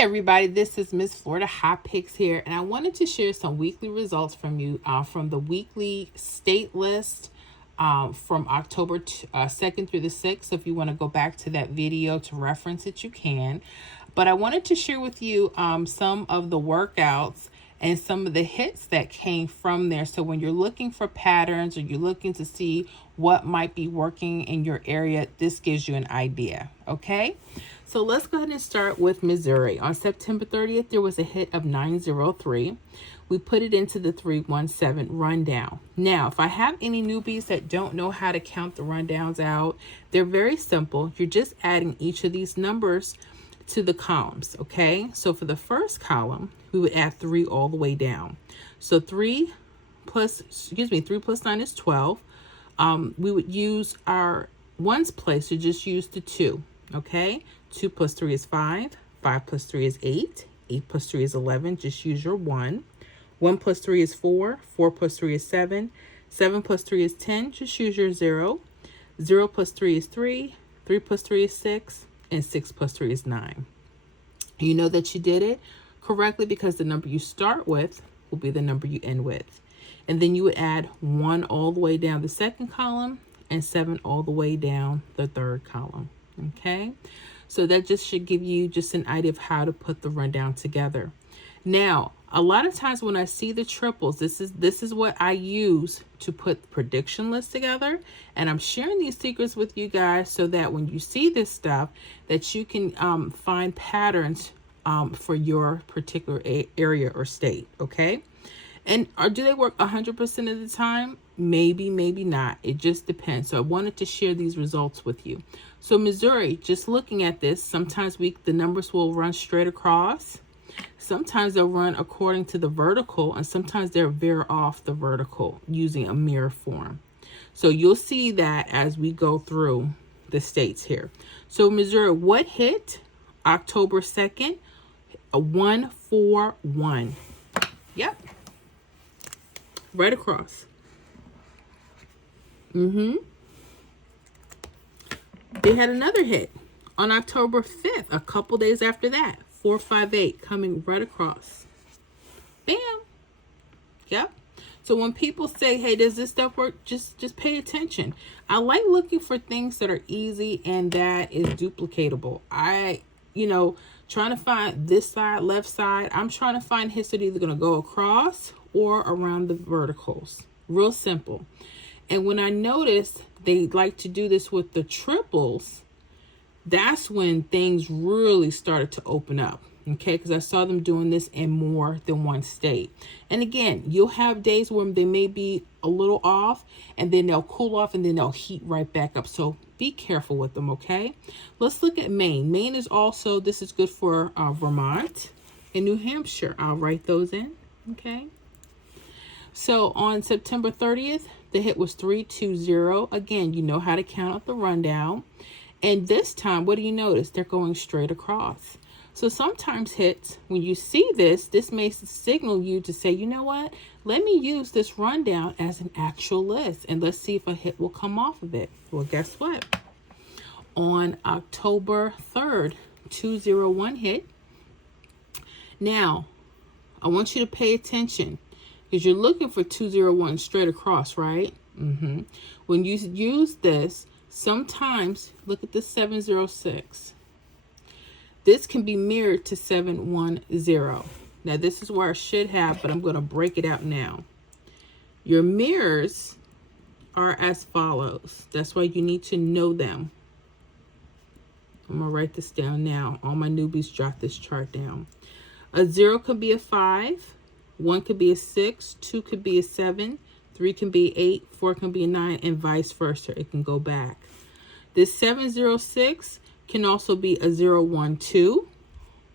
everybody, this is Miss Florida Hot Picks here, and I wanted to share some weekly results from you from the weekly state list from October 2nd through the 6th. So if you want to go back to that video to reference it, you can. But I wanted to share with you some of the workouts and some of the hits that came from there. So when you're looking for patterns or you're looking to see what might be working in your area, this gives you an idea, okay? So let's go ahead and start with Missouri. On September 30th, there was a hit of 903. We put it into the 317 rundown. Now, if I have any newbies that don't know how to count the rundowns out, they're very simple. You're just adding each of these numbers to the columns, okay? So for the first column, we would add 3 all the way down. So 3 plus 9 is 12. We would use our ones place to just use the 2, okay? 2 plus 3 is 5. 5 plus 3 is 8. 8 plus 3 is 11. Just use your 1. 1 plus 3 is 4. 4 plus 3 is 7. 7 plus 3 is 10. Just use your 0. 0 plus 3 is 3. 3 plus 3 is 6. And 6 plus 3 is 9. You know that you did it correctly because the number you start with will be the number you end with. And then you would add 1 all the way down the second column and 7 all the way down the third column. Okay? So that just should give you just an idea of how to put the rundown together. Now, a lot of times when I see the triples, this is what I use to put prediction lists together. And I'm sharing these secrets with you guys so that when you see this stuff, that you can find patterns for your particular area or state, okay? And do they work 100% of the time? Maybe, maybe not. It just depends. So I wanted to share these results with you. So Missouri, just looking at this, sometimes the numbers will run straight across. Sometimes they'll run according to the vertical, and sometimes they'll veer off the vertical using a mirror form. So you'll see that as we go through the states here. So Missouri, what hit? October 2nd, a 141. Yep. Right across. They had another hit on October 5th, a couple days after that. 458 coming right across. Bam. Yep. So when people say, hey, does this stuff work? Just pay attention. I like looking for things that are easy and that is duplicatable. Trying to find this side, left side. I'm trying to find hits that are either going to go across or around the verticals. Real simple. And when I noticed they like to do this with the triples, that's when things really started to open up, okay? Because I saw them doing this in more than one state. And again, you'll have days where they may be a little off, and then they'll cool off, and then they'll heat right back up. So be careful with them, okay? Let's look at Maine. Maine is also, this is good for Vermont and New Hampshire. I'll write those in, okay? So on September 30th, the hit was 320. Again, you know how to count up the rundown. And this time, what do you notice? They're going straight across. So sometimes hits, when you see this may signal you to say, you know what? Let me use this rundown as an actual list. And let's see if a hit will come off of it. Well, guess what? On October 3rd, 201 hit. Now, I want you to pay attention because you're looking for 201 straight across, right? When you use this, sometimes, look at the 706. This can be mirrored to 710. Now, this is where I should have, but I'm going to break it out now. Your mirrors are as follows. That's why you need to know them. I'm going to write this down now. All my newbies jot this chart down. A 0 could be a 5. 1 could be a 6. 2 could be a 7. 3 can be 8. 4 can be a 9, and vice versa. It can go back. This 706 can also be a 012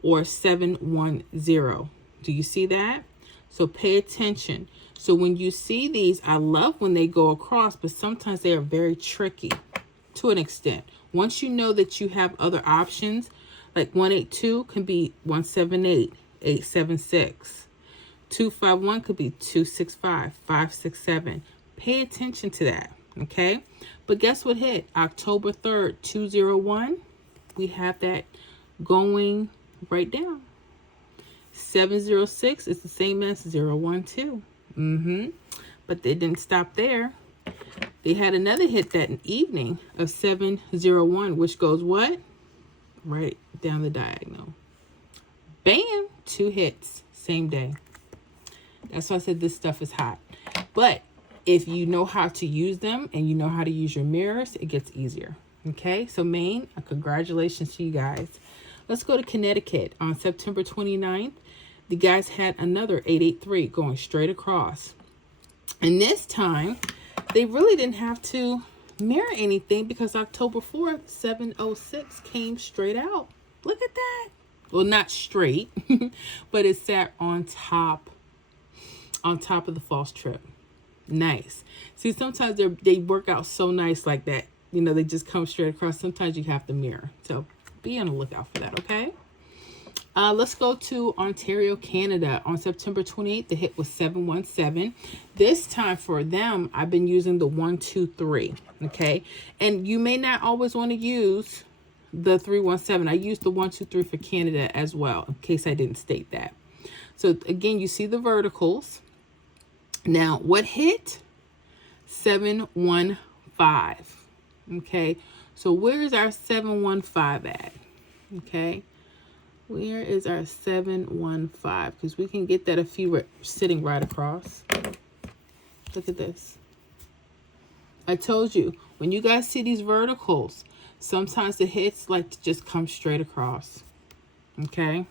or 710. Do you see that? So pay attention. So when you see these, I love when they go across, but sometimes they are very tricky to an extent. Once you know that you have other options, like 182 can be 178, 876. 251 could be 265, 567. Pay attention to that, okay? But guess what hit? October 3rd, 201. We have that going right down. 706 is the same as 012. But they didn't stop there. They had another hit that evening of 701, which goes what? Right down the diagonal. Bam! 2 hits, same day. That's why I said this stuff is hot. But if you know how to use them and you know how to use your mirrors, it gets easier. Okay, so Maine, congratulations to you guys. Let's go to Connecticut. On September 29th, the guys had another 883 going straight across. And this time, they really didn't have to mirror anything because October 4th, 706 came straight out. Look at that. Well, not straight, but it sat on top of the false trip. Nice. See, sometimes they work out so nice like that. You know, they just come straight across. Sometimes you have to mirror. So be on the lookout for that, okay? Let's go to Ontario, Canada. On September 28th, the hit was 717. This time for them, I've been using the 123, okay? And you may not always want to use the 317. I used the 123 for Canada as well, in case I didn't state that. So again, you see the verticals. Now, what hit? 715. Okay, so where is our 715 at? Okay, where is our 715? Because we can get that if you were sitting right across. Look at this. I told you, when you guys see these verticals, sometimes the hits like to just come straight across. Okay,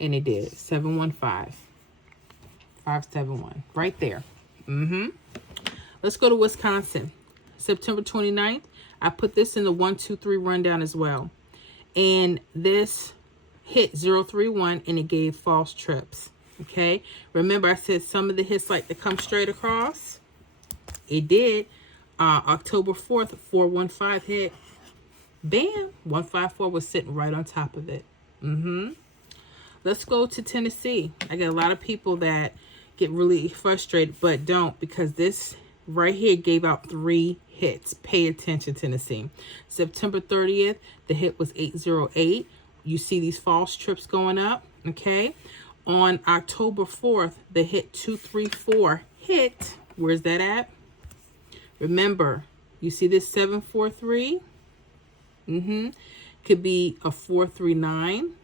and it did. 715. 571 right there. Let's go to Wisconsin. September 29th, I put this in the 123 rundown as well. And this hit 031 and it gave false trips. Okay, remember I said some of the hits like to come straight across. It did. October 4th, 415 hit. Bam, 154 was sitting right on top of it. Let's go to Tennessee. I got a lot of people that get really frustrated, but don't, because this right here gave out 3 hits. Pay attention, Tennessee. September 30th, the hit was 808. You see these false trips going up, okay? On October 4th, the hit 234 hit. Where's that at? Remember, you see this 743? Could be a 439.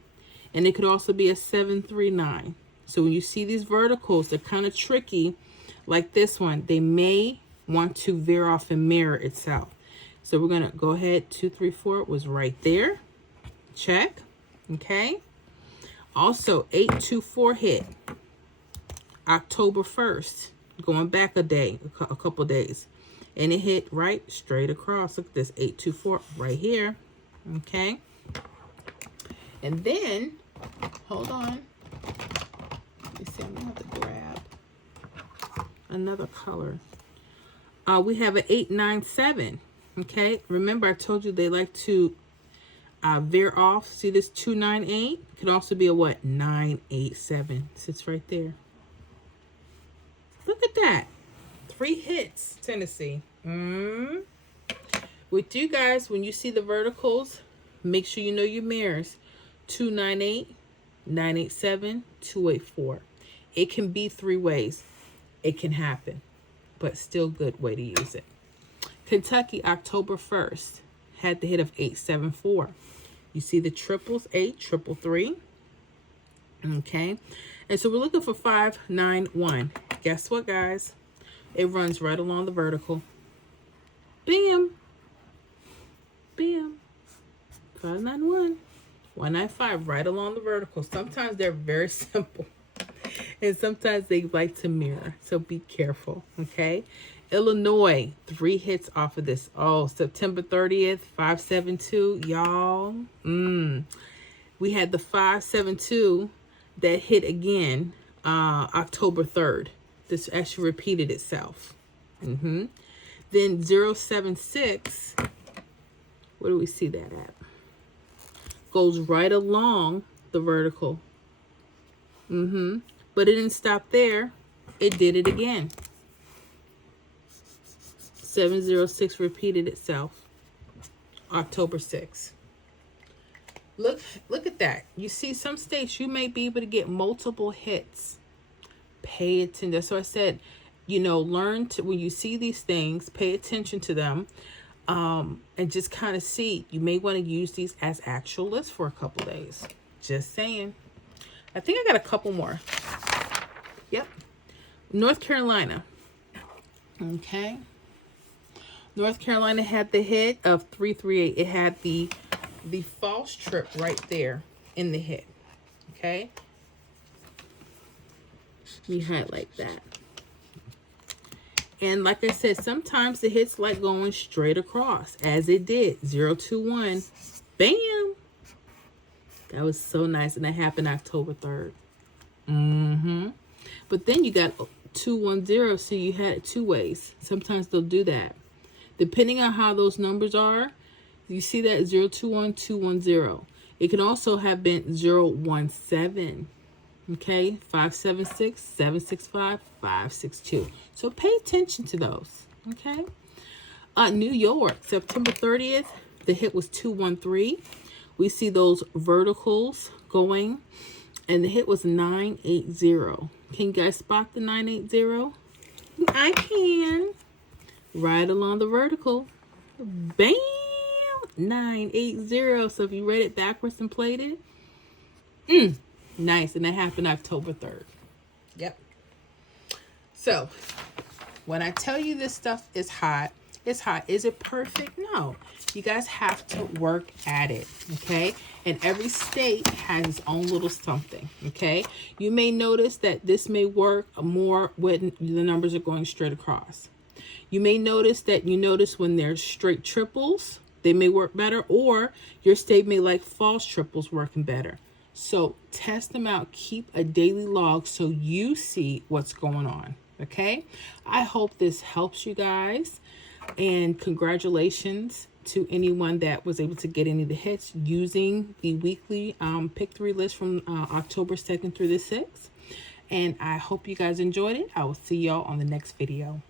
And it could also be a 739. So when you see these verticals, they're kind of tricky. Like this one, they may want to veer off and mirror itself. So we're going to go ahead. 234 was right there. Check. Okay. Also, 824 hit. October 1st. Going back a day, a couple days. And it hit right straight across. Look at this. 824 right here. Okay. And then, hold on. Let me see, I'm going to have to grab another color. We have an 897. Okay. Remember, I told you they like to veer off. See this 298? Could also be a what? 987. Sits right there. Look at that. 3 hits, Tennessee. With you guys, when you see the verticals, make sure you know your mirrors. 298, 987, 284. It can be 3 ways. It can happen, but still good way to use it. Kentucky, October 1st, had the hit of 874. You see the triples, 8, 333. Okay. And so we're looking for 591. Guess what, guys? It runs right along the vertical. Bam. Bam. 591. 195 right along the vertical. Sometimes they're very simple. And sometimes they like to mirror. So be careful. Okay. Illinois, 3 hits off of this. Oh, September 30th, 572. Y'all. We had the 572 that hit again October 3rd. This actually repeated itself. Then 076, where do we see that at? Goes right along the vertical. But it didn't stop there. It did it again. 706 repeated itself. October 6th. Look at that. You see, some states you may be able to get multiple hits. Pay attention. So I said, learn to, when you see these things, pay attention to them, and just kind of see. You may want to use these as actual lists for a couple days. Just saying. I think I got a couple more. Yep. North Carolina. Okay. North Carolina had the hit of 338. It had the false trip right there in the hit. Okay. We highlight that. And like I said, sometimes the hits like going straight across, as it did. 021. Bam. That was so nice. And that happened October 3rd. But then you got 210, so you had it two ways. Sometimes they'll do that. Depending on how those numbers are, you see that 021, 210. It can also have been 017. Okay, 576, 765, 562. So pay attention to those. Okay. New York, September 30th, the hit was 213. We see those verticals going, and the hit was 980. Can you guys spot the 980? I can. Right along the vertical. Bam! 980. So if you read it backwards and played it, nice. And that happened October 3rd. Yep. So when I tell you this stuff is hot, it's hot. Is it perfect? No. You guys have to work at it, okay? And every state has its own little something, okay? You may notice that this may work more when the numbers are going straight across. You may notice that when there's straight triples, they may work better, or your state may like false triples working better. So test them out. Keep a daily log so you see what's going on, okay? I hope this helps you guys, and congratulations to anyone that was able to get any of the hits using the weekly pick 3 list from October 2nd through the 6th. And I hope you guys enjoyed it. I will see y'all on the next video.